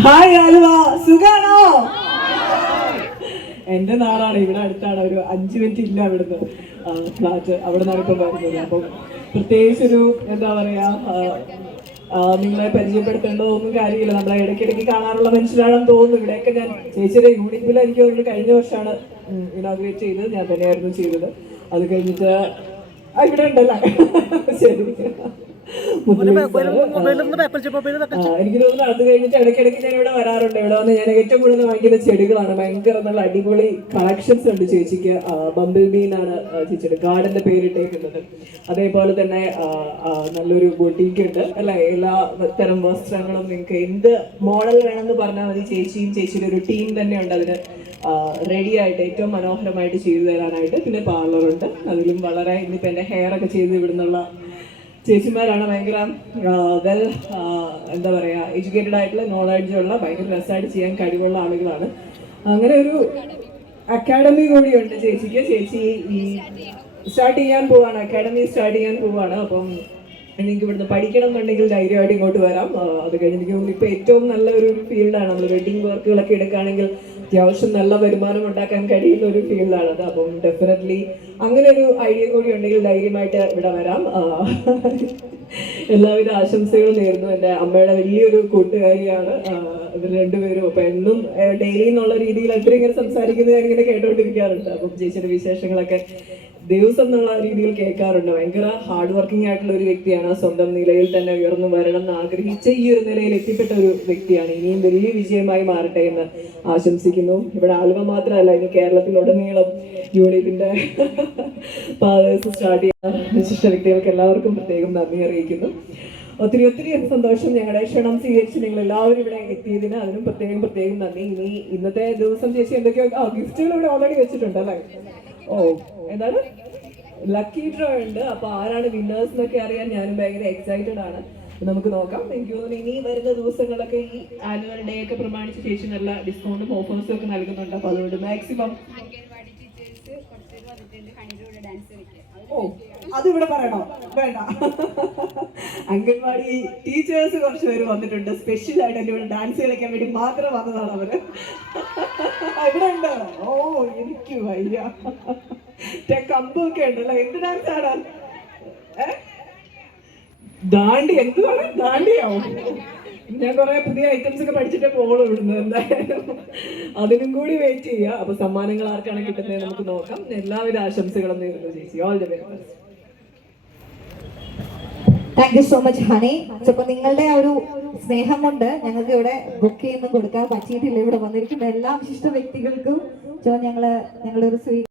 Hi Aluva, സുഖാണോ? എന്റെ നാടാണ്, ഇവിടെ അടുത്താണ്, ഒരു 5 മിനിറ്റ് ഇല്ല അവിടുന്ന് ഫ്ലാറ്റ്. അവിടെ നിന്നാണ് ഇപ്പം വരുന്നത്. അപ്പം പ്രത്യേകിച്ചൊരു എന്താ പറയാ, നിങ്ങളെ പരിചയപ്പെടുത്തേണ്ടതൊന്നും കാര്യമില്ല. നമ്മളെ ഇടയ്ക്കിടയ്ക്ക് കാണാറുള്ള മനുഷ്യരാണെന്ന് തോന്നുന്നു. ഇവിടെയൊക്കെ ഞാൻ ചേച്ചിയുടെ യൂണിറ്റിൽ എനിക്ക് തോന്നുന്നു കഴിഞ്ഞ വർഷമാണ് ഇനോഗ്രേറ്റ് ചെയ്തത്. ഞാൻ തന്നെയായിരുന്നു ചെയ്തത്. അത് കഴിഞ്ഞിട്ട് ഇവിടെ ഉണ്ടല്ലോ. ശരി, എനിക്ക് തോന്നുന്നു അത് കഴിഞ്ഞിട്ട് ഇടയ്ക്കിടയ്ക്ക് ഞാൻ ഇവിടെ വരാറുണ്ട്. ഇവിടെ വന്ന് ഞാൻ ഏറ്റവും കൂടുതൽ വാങ്ങിക്കുന്ന ചെടികളാണ്. ഭയങ്കര നല്ല അടിപൊളി കളക്ഷൻസ് ഉണ്ട് ചേച്ചിക്ക്. ബംബിൾ ബീ എന്നാണ് ചേച്ചിയുടെ ഗാർഡന്റെ പേരിട്ടേക്കുന്നത്. അതേപോലെ തന്നെ നല്ലൊരു ബൊട്ടീക്ക് ഉണ്ട് അല്ലെ. എല്ലാ തരം വസ്ത്രങ്ങളും നിങ്ങൾക്ക് എന്ത് മോഡൽ വേണമെന്ന് പറഞ്ഞാൽ മതി. ചേച്ചിയുടെ ഒരു ടീം തന്നെ ഉണ്ട് അതിന് റെഡി ആയിട്ട് ഏറ്റവും മനോഹരമായിട്ട് ചെയ്തു തരാനായിട്ട്. പിന്നെ പാർലറുണ്ട്, അതിലും വളരെ ഇന്നിപ്പോൾ എൻ്റെ ഹെയർ ഒക്കെ ചെയ്ത് ഇവിടുന്നുള്ള ചേച്ചിമാരാണ്. ഭയങ്കര വെൽ എന്താ പറയുക, എഡ്യൂക്കേറ്റഡ് ആയിട്ടുള്ള നോളജുള്ള ഭയങ്കര രസമായിട്ട് ചെയ്യാൻ കഴിവുള്ള ആളുകളാണ്. അങ്ങനെ ഒരു അക്കാഡമി കൂടിയുണ്ട് ചേച്ചിക്ക്. ചേച്ചി ഈ സ്റ്റാർട്ട് ചെയ്യാൻ പോവാണ്, അക്കാഡമി സ്റ്റാർട്ട് ചെയ്യാൻ പോവാണ്. അപ്പം എനിക്ക് ഇവിടുന്ന് പഠിക്കണം എന്നുണ്ടെങ്കിൽ ധൈര്യമായിട്ട് ഇങ്ങോട്ട് വരാം. അത് കഴിഞ്ഞ് എനിക്ക് തോന്നുന്നു ഇപ്പം ഏറ്റവും നല്ല ഒരു ഫീൽഡാണ്. നമ്മൾ വെഡിങ് വർക്കുകളൊക്കെ എടുക്കുകയാണെങ്കിൽ അത്യാവശ്യം നല്ല വരുമാനം ഉണ്ടാക്കാൻ കഴിയുന്ന ഒരു ഫീൽഡാണത്. അപ്പം ഡെഫിനറ്റ്ലി അങ്ങനെ ഒരു ഐഡിയ കൂടി ഉണ്ടെങ്കിൽ ധൈര്യമായിട്ട് ഇവിടെ വരാം. എല്ലാവിധ ആശംസകളും നേരുന്നു. എൻ്റെ അമ്മയുടെ വലിയൊരു കൂട്ടുകാരിയാണ് ഇവർ രണ്ടുപേരും. അപ്പം എന്നും ഡെയിലി എന്നുള്ള രീതിയിൽ എത്ര ഇങ്ങനെ സംസാരിക്കുന്നത് ഞാനിങ്ങനെ കേട്ടോണ്ടിരിക്കാറുണ്ട്. അപ്പം ചേച്ചിയുടെ വിശേഷങ്ങളൊക്കെ ദിവസം എന്നുള്ള രീതിയിൽ കേൾക്കാറുണ്ട്. ഭയങ്കര ഹാർഡ് വർക്കിംഗ് ആയിട്ടുള്ള ഒരു വ്യക്തിയാണ്. സ്വന്തം നിലയിൽ തന്നെ ഉയർന്നു വരണം എന്ന് ആഗ്രഹിച്ച ഈ ഒരു നിലയിൽ എത്തിപ്പെട്ട ഒരു വ്യക്തിയാണ്. ഇനിയും വലിയ വിജയമായി മാറട്ടെ എന്ന് ആശംസിക്കുന്നു. ഇവിടെ ആലുവ മാത്രമല്ല, ഇനി കേരളത്തിലുടനീളം യൂണിറ്റിന്റെ പാതേഴ്സ് സ്റ്റാർട്ട് ചെയ്യുന്ന വിശിഷ്ട വ്യക്തികൾക്ക് എല്ലാവർക്കും പ്രത്യേകം നന്ദി അറിയിക്കുന്നു. ഒത്തിരി സന്തോഷം. ഞങ്ങളുടെ ക്ഷണം സ്വീകരിച്ച് നിങ്ങൾ എല്ലാവരും ഇവിടെ എത്തിയതിന് അതിനും പ്രത്യേകം നന്ദി. ഇനി ഇന്നത്തെ ദിവസം ചേച്ചി എന്തൊക്കെയോ ഗിഫ്റ്റുകൾ ഇവിടെ ഓൾറെഡി വെച്ചിട്ടുണ്ട് അല്ലേ? ഓ, എന്താണ് ലക്കി ഡ്രോ ഉണ്ട്. അപ്പൊ ആരാണ് വിന്നേഴ്സ് എന്നൊക്കെ അറിയാൻ ഞാനും ഭയങ്കര എക്സൈറ്റഡ് ആണ്. നമുക്ക് നോക്കാം. എനിക്ക് തോന്നുന്നു ഇനി വരുന്ന ദിവസങ്ങളൊക്കെ ഈ ആനുവൽ ഡേ ഒക്കെ പ്രമാണിച്ച് ചേച്ചി നല്ല ഡിസ്കൗണ്ടും ഓഫേഴ്സും ഒക്കെ നൽകുന്നുണ്ട്. അപ്പൊ അതുകൊണ്ട് മാക്സിമം. ഓ, അതിവിടെ പറയണോ? വേണ്ട. അംഗൻവാടി ടീച്ചേഴ്സ് കുറച്ച് പേര് വന്നിട്ടുണ്ട്. സ്പെഷ്യൽ ആയിട്ട് എൻ്റെ ഇവിടെ ഡാൻസ് കളിക്കാൻ വേണ്ടി മാത്രം വന്നതാണ് അവര്. ഇവിടെ ഉണ്ട്. ഓ, എനിക്ക് വയ്യ. കമ്പൊക്കെ ഉണ്ടല്ലോ. എന്ത് ഡാൻസ് ആണ്? ദാണ്ടി. എന്തുവാണ് ദാണ്ടിയാവും? ഞാൻ കുറെ പുതിയ ഐറ്റംസ് ഒക്കെ പഠിച്ചിട്ടേ പോകണം ഇവിടുന്ന്. എന്തായാലും അതിനും കൂടി വെയിറ്റ് ചെയ്യുക. അപ്പൊ സമ്മാനങ്ങൾ ആർക്കാണ് കിട്ടുന്നത് നമുക്ക് നോക്കാം. എല്ലാവിധ ആശംസകളും നേരുന്നു ചേച്ചി. All the very best. Thank you so much honey. അപ്പൊ നിങ്ങളുടെ ആ ഒരു സ്നേഹം കൊണ്ട് ഞങ്ങൾക്ക് ഇവിടെ ബുക്ക് ചെയ്യുന്ന കൊടുക്കാൻ പറ്റിയിട്ടില്ല. ഇവിടെ വന്നിരിക്കുന്ന എല്ലാ വിശിഷ്ട വ്യക്തികൾക്കും ഞങ്ങളൊരു